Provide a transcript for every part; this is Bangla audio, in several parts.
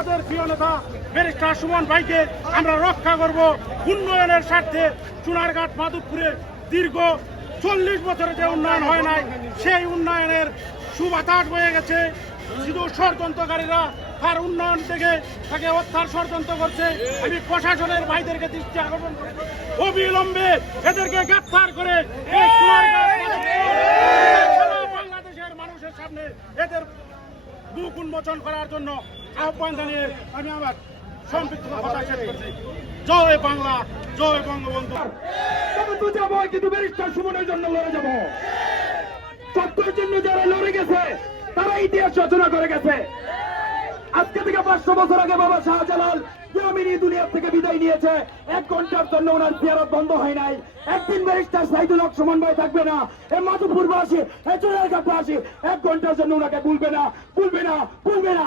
প্রিয় নেতা ব্যারিস্টার সুমন ভাইকে আমরা রক্ষা করব। উন্নয়নের স্বার্থে চুনারঘাট মাধবপুরে দীর্ঘ 40 বছরে যে উন্নয়ন হয় নাই, সেই উন্নয়নের সুবাতাস বয়ে গেছে। শুধু ষড়যন্ত্রকারীরা তার উন্নয়ন থেকে তাকে হত্যার ষড়যন্ত্র করছে। আমি প্রশাসনের ভাইদেরকে দৃষ্টি আকর্ষণ করে অবিলম্বে এদেরকে গ্রেফতার করে বাংলাদেশের মানুষের সামনে এদের বুক উন্মোচন করার জন্য আহ্বান জানিয়ে আমি আমার সংক্ষিপ্ত কথা শেষ করছি। জয় বাংলা, জয় বঙ্গবন্ধু। যাবো কিন্তু ব্যারিস্টার সুমনের জন্য লড়ে যাবো। সত্যের জন্য যারা লড়ে গেছে তারা ইতিহাস রচনা করে গেছে। আজকে থেকে 500 বছর আগে বাবা শাহজালাল গ্রামীণ দুনিয়ার থেকে বিদায় নিয়েছে। 1 ঘন্টার জন্য ওনার জিয়ারত বন্ধ হয় নাই। একদিন ব্যারিস্টার সাইদুল হক সুমন ভাই থাকবে না, এই মাধবপুরবাসী, এই চুনারঘাটবাসী 1 ঘন্টার জন্য ওনাকে ভুলবে না, ভুলবে না, ভুলবে না।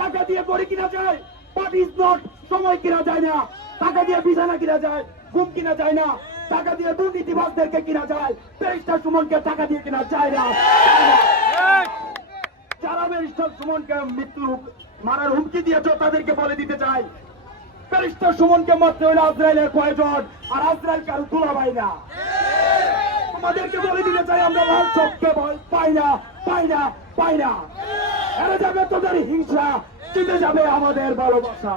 টাকা দিয়ে পরে কিনা যায়, বাট ইজ নট। সময় কিনা যায় না, টাকা দিয়ে বিছানা কিনা যায়, ঘুম কিনা যায় না। টাকা দিয়ে দুর্নীতিবাজদেরকে কিনা যায়, ব্যারিস্টার সুমনকে টাকা দিয়ে কিনা যায় না। যারা ব্যারিস্টার সুমনকে মৃত্যু মারার হুমকি দিয়েছ তাদেরকে বলে দিতে চাই, ব্যারিস্টার সুমনকে মারতে হলে আজরাইলের প্রয়োজন, আর আজরাইল কারো দুলাভাই না। আমাদেরকে বলে দিতে চাই আমরা লাল চোখকে ভয় পাই না, পাই না, পাই না। এরা যাবে তোদের হিংসা, জিতে যাবে আমাদের ভালোবাসা।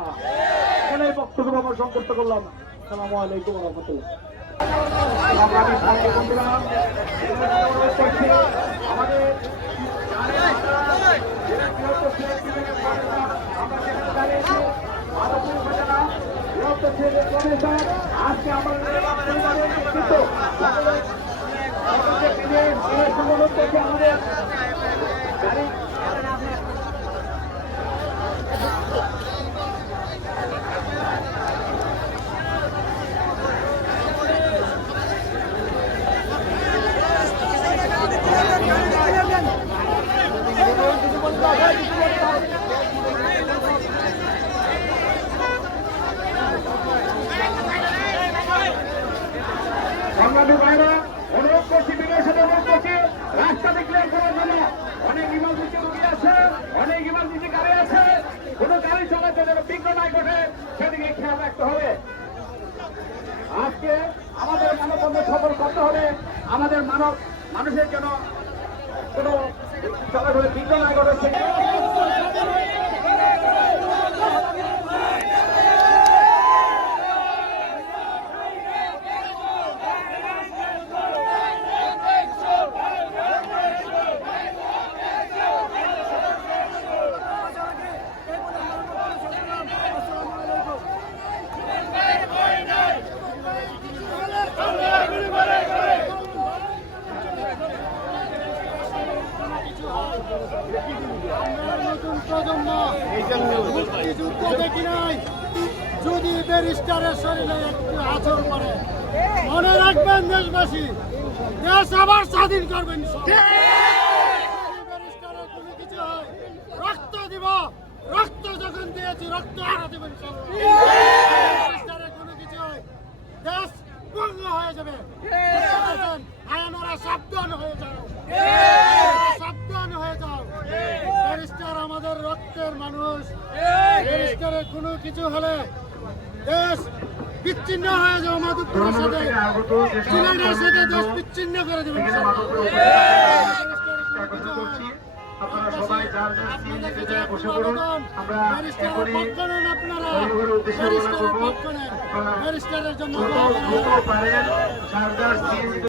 এখানে বক্তব্য আমার সংক্ষিপ্ত করলাম। আসসালামু আলাইকুম ওয়া রাহমাতুল্লাহ। আজকে আমাদের বাংলাদেশ বাইরে অনুরোধ করছি, বিনয়ের সাথে অনুরোধ করছি, রাস্তা ডিক্লেয়ার করার জন্য। অনেক ইমার্জেন্সি রোগী আছে, অনেক ইমার্জেন্সি গাড়ি আছে, কোনো গাড়ি চালাতে যেন বিঘ্ন নাই ঘটে সেদিকে খেয়াল রাখতে হবে। আজকে আমাদের মানববন্ধ সফল করতে হবে, আমাদের মানুষের যেন কোনো চলাচলে বিঘ্ন নাই ঘটে। নতুন প্রজন্ম মুক্তিযুদ্ধ দেখি নাই, যদি ব্যারিস্টারের শরীরে একটু আচর করে মনে রাখবেন দেশবাসী, দেশ আবার স্বাধীন করবেন। ব্যারিস্টারের কোনো কিছু হয় রক্ত দিব, রক্ত যখন দিয়েছি রক্ত আরো দেবেন। ব্যারিস্টারের কোনো কিছু হয় দেশ ভঙ্গ হয়ে যাবে। আয়ানোরা সাবধান হয়ে যাও, সাবধান হয়ে যাও। ব্যারিস্টার আমাদের রক্তের মানুষ, ব্যারিস্টারের কোনো কিছু হলে দেশ বিচ্ছিন্ন হয়ে যাবে। মাধবপুরের সাথে সিলেটের সাথে দেশ বিচ্ছিন্ন করে দেবেন। আপনারা ব্যারিস্টারের জন্য